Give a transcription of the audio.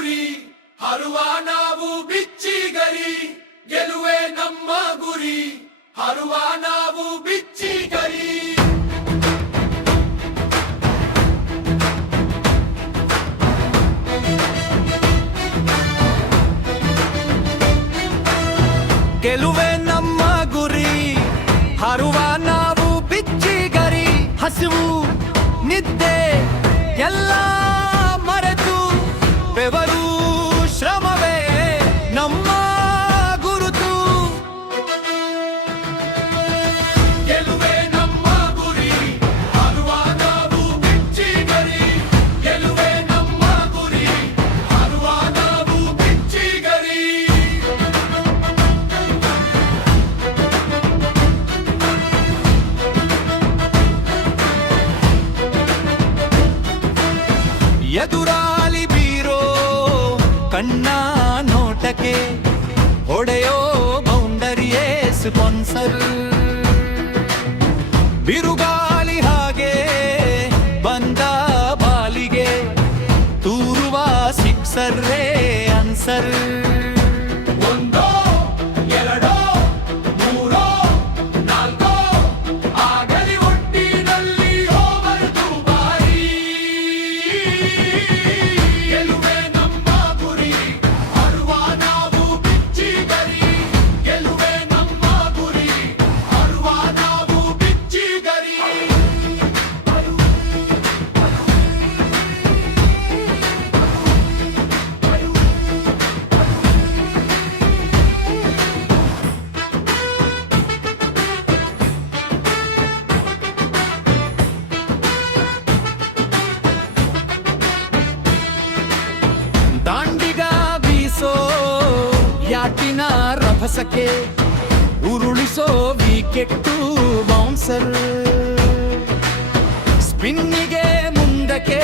ಗುರಿ ಹರುವ ನಾವು ಬಿಚ್ಚಿಗರಿ ಗೆಲುವೆ ನಮ್ಮ ಗುರಿ ಹರುವ ನಾವು ಬಿಚ್ಚಿಗರಿ ಗೆಲುವೆ ನಮ್ಮ ಗುರಿ ಹಾರುವ ನಾವು ಬಿಚ್ಚಿಗರಿ ಹಸಿವು ನಿದ್ದೆ ಎಲ್ಲ ಮರೆತು ಬೆವರು ಶ್ರಮವೇ ನಮ್ಮ ಗುರುತು ಗೆಲುವೆ ನಮ್ಮ ಗುರಿ ಹರುವ ನಾವು ಬಿಚ್ಚಿಗರಿ ಗೆಲುವೆ ನಮ್ಮ ಗುರಿ ಹರುವ ನಾವು ಬಿಚ್ಚಿಗರಿ ಎದುರಾಲಿ ಬೀರೋ ಕಣ್ಣ ನೋಟಕ್ಕೆ ಹೊಡೆಯೋ ಬೌಂಡರಿಯೇ ಸ್ಪಾನ್ಸರ್ ಬಿರುಗಾಲಿ ಹಾಗೆ ಬಂದ ಬಾಲಿಗೆ ತೂರುವ ಸಿಕ್ಸರ್ರೇ ಅನ್ಸರ್ ಒಂದೋ ಎರಡೋ ಮೂರೋ ನಾಲ್ಕೋ ಆಗಲಿ ಒಟ್ಟಿನಲ್ಲಿ ಓವರ್ ದುಬಾರಿ ಗೆಲುವೆ ನಮ್ಮ ಗುರಿ ಹರುವ ನಾವು ಬಿಚ್ಚಿಗರಿ ಗೆಲುವೆ ನಮ್ಮ ಗುರಿ ಹರುವ ನಾವು ಬಿಚ್ಚಿಗರಿ ದಾಂಡಿಗ ಬೀಸೋ ಯಾಟಿನ ರಭಸಕ್ಕೆ ಉರುಳಿಸೋ ವಿಕೆಟ್ಟು ಬೌನ್ಸರ್ ಸ್ಪಿನ್ನಿಗೆ ಮುಂದಕ್ಕೆ